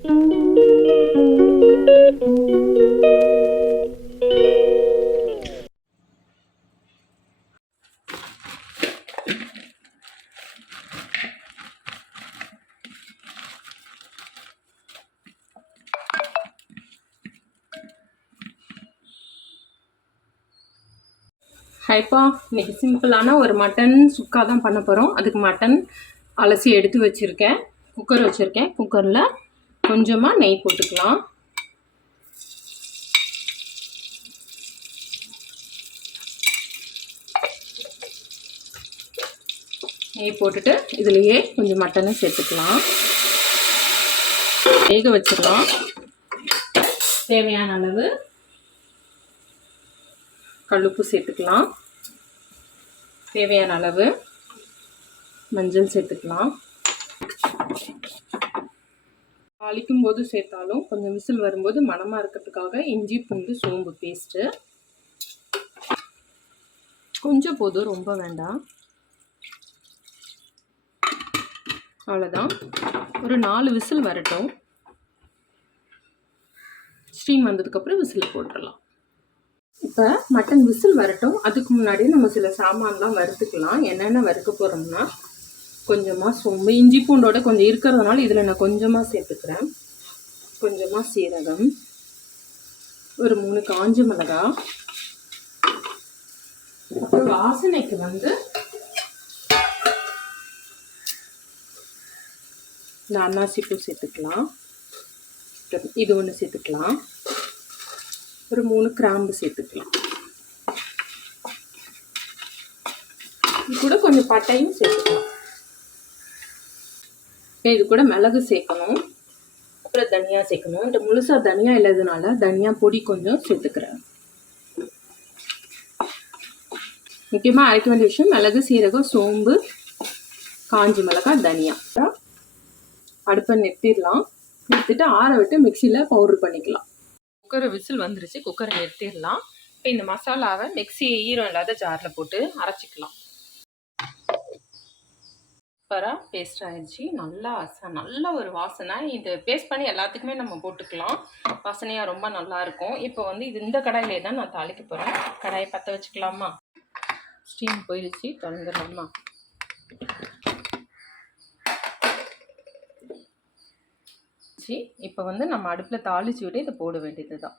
ஹைப்பா, இன்னைக்கு சிம்பிளான ஒரு மட்டன் சுக்கா தான் பண்ண போகிறோம். அதுக்கு மட்டன் அலசி எடுத்து வச்சுருக்கேன். குக்கர் வச்சுருக்கேன். குக்கரில் கொஞ்சமாக நெய் போட்டுக்கலாம். நெய் போட்டுட்டு இதுலேயே கொஞ்சம் மட்டனை சேர்த்துக்கலாம். வேக வச்சிடலாம். தேவையான அளவு கல்லுப்பு சேர்த்துக்கலாம். தேவையான அளவு மஞ்சள் சேர்த்துக்கலாம். தாளிக்கும் போது சேர்த்தாலும் கொஞ்சம் விசில் வரும்போது மணமாக இருக்கிறதுக்காக இஞ்சி பூண்டு சோம்பு பேஸ்ட்டு கொஞ்சம் போதும், ரொம்ப வேண்டாம். அவ்வளோதான். ஒரு 4 விசில் வரட்டும். ஸ்டீம் வந்ததுக்கப்புறம் விசில் போட்டுடலாம். இப்போ மட்டன் விசில் வரட்டும். அதுக்கு முன்னாடி நம்ம சில சாமான்லாம் வறுத்துக்கலாம். என்னென்ன வறுக்க போகிறோம்னா, கொஞ்சமாக சோம்பு, இஞ்சி பூண்டோட கொஞ்சம் இருக்கிறதுனால இதில் நான் கொஞ்சமாக சேர்த்துக்கிறேன். கொஞ்சமாக சீரகம், ஒரு 3 காஞ்ச மிளகா, அப்புறம் வாசனைக்கு இந்த அன்னாசி பூ சேர்த்துக்கலாம். இது ஒன்று சேர்த்துக்கலாம். ஒரு 3 கிராம்பு சேர்த்துக்கலாம். இது கூட கொஞ்சம் பட்டையும் சேர்த்துக்கலாம். இது கூட மிளகு சேர்க்கணும். அப்புறம் தனியா சேர்க்கணும். இந்த முழுசா தனியா இல்லாததுனால தனியா பொடி கொஞ்சம் சேர்த்துக்கிறேன். முக்கியமாக அரைக்க வேண்டிய விஷயம் மிளகு, சீரகம், சோம்பு, காஞ்சி மிளகாய், தனியா. அடுப்பை நிறுத்திடலாம். நிறுத்திட்டு ஆற விட்டு மிக்சியில் பவுடர் பண்ணிக்கலாம். குக்கரை விசில் வந்துருச்சு. குக்கரை நிறுத்திடலாம். இப்போ இந்த மசாலாவை மிக்சி ஈரம் இல்லாத ஜாரில் போட்டு அரைச்சிக்கலாம். சூப்பராக பேஸ்ட் ஆயிடுச்சு. நல்ல ஒரு வாசனை. இது பேஸ்ட் பண்ணி எல்லாத்துக்குமே நம்ம போட்டுக்கலாம். வாசனையாக ரொம்ப நல்லாயிருக்கும். இப்போ இது இந்த கடாயிலே தான் நான் தாளிக்க போகிறேன். கடாயை பற்ற வச்சுக்கலாமா? ஸ்டீம் போயிடுச்சு. திறந்துடலாமா? இப்போ நம்ம அடுப்பில் தாளிச்சு விட்டு இதை போட வேண்டியது தான்.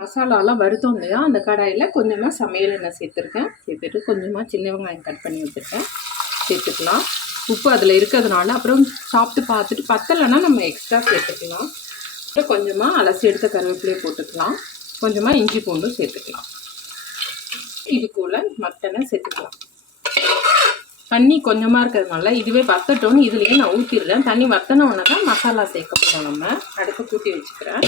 மசாலாலாம் வருத்தம் இல்லையா, அந்த கடாயில் கொஞ்சமாக சமையல் எண்ணெய் சேர்த்துருக்கேன். சேர்த்துட்டு கொஞ்சமாக சின்ன வெங்காயம் கட் பண்ணி வச்சுருக்கேன், சேர்த்துக்கலாம். உப்பு அதில் இருக்கிறதுனால அப்புறம் சாப்பிட்டு பார்த்துட்டு பத்தலைன்னா நம்ம எக்ஸ்ட்ரா சேர்த்துக்கலாம். அப்புறம் கொஞ்சமாக அலசி எடுத்த கருவேப்பிலையை போட்டுக்கலாம். கொஞ்சமாக இஞ்சி பூண்டும் சேர்த்துக்கலாம். இது கூட மட்டனை சேர்த்துக்கலாம். தண்ணி கொஞ்சமாக இருக்கிறதுனால இதுவே வத்தட்டோன்னு இதுலேயே நான் ஊற்றிடுறேன். தண்ணி வத்தன உடனே தான் மசாலா சேர்க்க போகிறோம். நம்ம அடுப்பை கூட்டி வச்சுக்கிறேன்.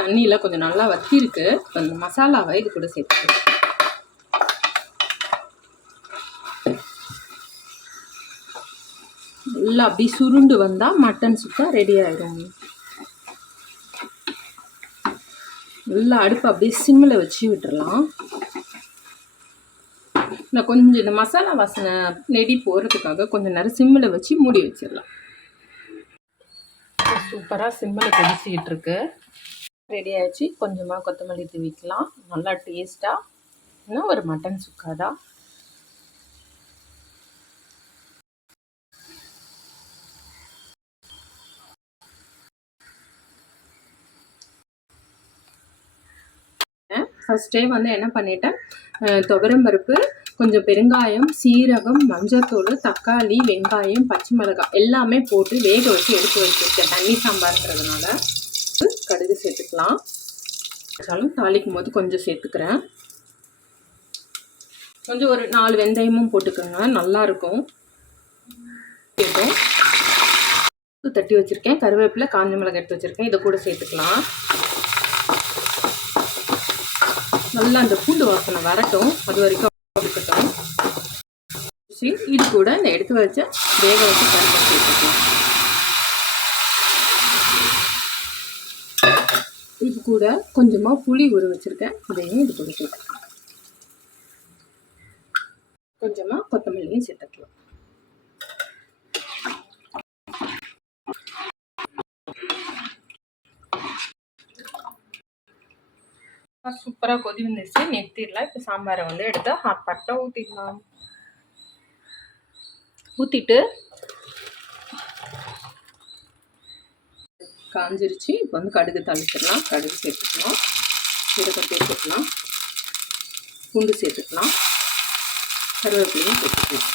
தண்ணியில் கொஞ்சம் நல்லா வத்திருக்கு. அந்த மசாலாவை இது கூட சேர்த்துக்கிறேன். நல்லா அப்படி சுருண்டு வந்தால் மட்டன் சுக்கா ரெடி ஆயிடும். நல்லா அடுப்பு அப்படியே சிம்மில் வச்சு விட்டுடலாம். நான் கொஞ்சம் இந்த மசாலா வாசனை நெடி போடுறதுக்காக கொஞ்சம் நேரம் சிம்மில் வச்சு மூடி வச்சிடலாம். சூப்பராக சிம்மில் கொதிச்சிக்கிட்டு இருக்கு. ரெடி ஆகிடுச்சு. கொஞ்சமாக கொத்தமல்லி தூவிக்கலாம். நல்லா டேஸ்ட்டாக இன்னும் ஒரு மட்டன் சுக்கா தான். ஃபஸ்ட்டே என்ன பண்ணிட்டேன், துவரம் பருப்பு, கொஞ்சம் பெருங்காயம், சீரகம், மஞ்சத்தூள், தக்காளி, வெங்காயம், பச்சை மிளகாய் எல்லாமே போட்டு வேக வச்சு எடுத்து வச்சுருக்கேன். தண்ணி சாம்பார்ன்றதுனால கடுகு சேர்த்துக்கலாம். தாளிக்கும் போது கொஞ்சம் சேர்த்துக்கிறேன். கொஞ்சம் ஒரு 4 வெந்தயமும் போட்டுக்கோங்க, நல்லாயிருக்கும். தட்டி வச்சுருக்கேன். கருவேப்பிலை, காஞ்ச மிளகாய் எடுத்து வச்சுருக்கேன். இதை கூட சேர்த்துக்கலாம். நல்லா அந்த பூண்டு வாசனை வரட்டும். அது வரைக்கும் இருக்கட்டும். இது கூட இந்த எடுத்து வச்ச வேக வச்சு பருப்பு சேர்த்துக்கலாம். இது கூட கொஞ்சமாக புளி ஊற வச்சுருக்கேன். இதையும் இது கூட சேர்த்துக்கலாம். கொஞ்சமாக கொத்தமல்லியும் சேர்த்துக்கலாம். சூப்பராக கொதி வந்துருச்சு, நிறுத்திடலாம். இப்போ சாம்பாரை வந்து எடுத்து ஹாட் பாட்டில் ஊற்றிடலாம். ஊற்றிட்டு காஞ்சிருச்சு. இப்போ வந்து கடுகு தாளிச்சிடலாம். கடுகு சேர்த்துக்கலாம், சீரகம் சேர்த்துக்கலாம், பூண்டு சேர்த்துக்கலாம், கருவேப்பிலையும் சேர்த்துக்கலாம்.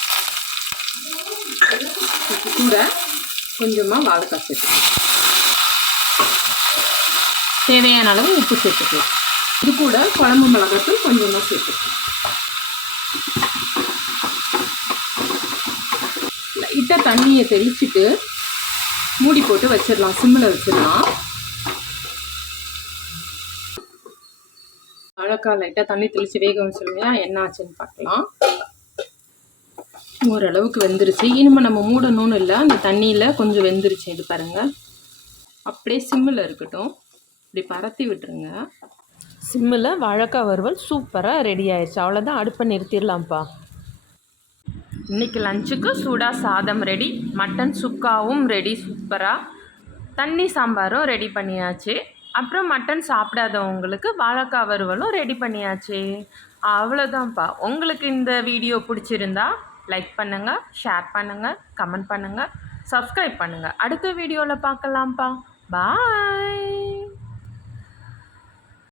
இது கூட கொஞ்சமாக வாழைக்காய் சேர்த்துக்கலாம். தேவையான அளவு உப்பு சேர்த்துக்கலாம். இது கூட குழம்பு மிளகாத்தூள் கொஞ்சமாக சேர்த்துக்கலாம். லைட்டாக தண்ணியை தெளிச்சுட்டு மூடி போட்டு வச்சிடலாம். சிம்மில் வச்சிடலாம். வாழைக்காய் லைட்டாக தண்ணி தெளித்து வேக வச்சிருந்தா என்ன ஆச்சுன்னு பார்க்கலாம். ஓரளவுக்கு வெந்துருச்சு. இனிமேல் நம்ம மூடணும்னு இல்லை, அந்த தண்ணியில் கொஞ்சம் வெந்துருச்சு. இது பாருங்கள். அப்படியே சிம்மில் இருக்கட்டும். இப்படி பரத்தி விட்டுருங்க. சிம்மில் வாழைக்காய் வறுவல் சூப்பராக ரெடி ஆயிடுச்சு. அவ்வளோதான், அடுப்பை நிறுத்திடலாம்ப்பா. இன்றைக்கி லஞ்சுக்கு சூடாக சாதம் ரெடி, மட்டன் சுக்காவும் ரெடி சூப்பராக, தண்ணி சாம்பாரும் ரெடி பண்ணியாச்சு. அப்புறம் மட்டன் சாப்பிடாதவங்களுக்கு வாழைக்காய் வறுவலும் ரெடி பண்ணியாச்சு. அவ்வளோதான்ப்பா. உங்களுக்கு இந்த வீடியோ பிடிச்சிருந்தா லைக் பண்ணுங்கள், ஷேர் பண்ணுங்கள், கமெண்ட் பண்ணுங்கள், சப்ஸ்கிரைப் பண்ணுங்கள். அடுத்த வீடியோவில் பார்க்கலாம்ப்பா. பாய்.